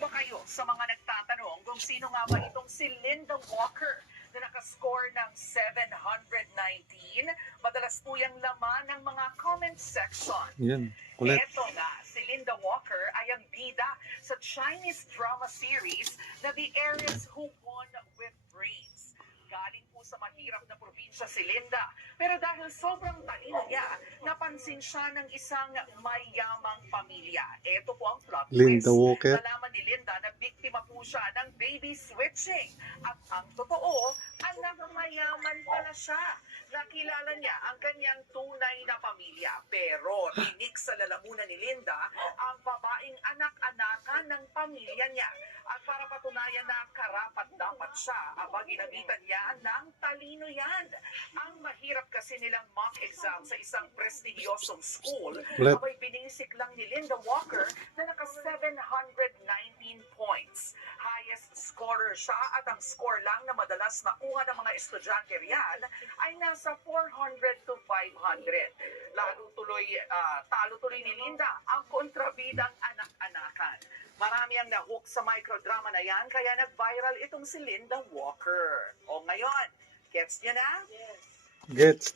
ba kayo sa mga nagtatanong kung sino nga ba itong si Linda Walker na nakascore ng 719? Madalas po yung laman ng mga comment section. Yan, kulit. Eto nga, si Linda Walker ay ang bida sa Chinese drama series na The Heiress Who Won with Brains. Galing po sa mahirap na probinsya si Linda, pero dahil sobrang talino niya, napansin siya ng isang mayamang pamilya. Ito po ang plot Linda twist. Walker. Nalaman ni Linda na biktima po siya ng baby switching. At ang totoo, anak mayaman pala siya. Nakilala niya ang kanyang tunay na pamilya. Pero tinik sa lalamunan ni Linda ang babaeng anak-anakan ng pamilya niya. At para patunayan na karapat-dapat siya, ginamitan niya ng talino yan. Ang mahirap kasi nilang mock exam sa isang prestigyosong school, Ulit. abay binisik lang ni Linda Walker na naka 719 points. Highest scorer siya at ang score lang na madalas nakuha ng mga estudyante riyan ay nasa 400 to 500. Talo tuloy ni Linda ang kontrabidang anak-anakan. Marami ang nahook sa microdrama na yan, kaya nag-viral itong si Linda Walker. O ngayon, gets niyo na? Gets.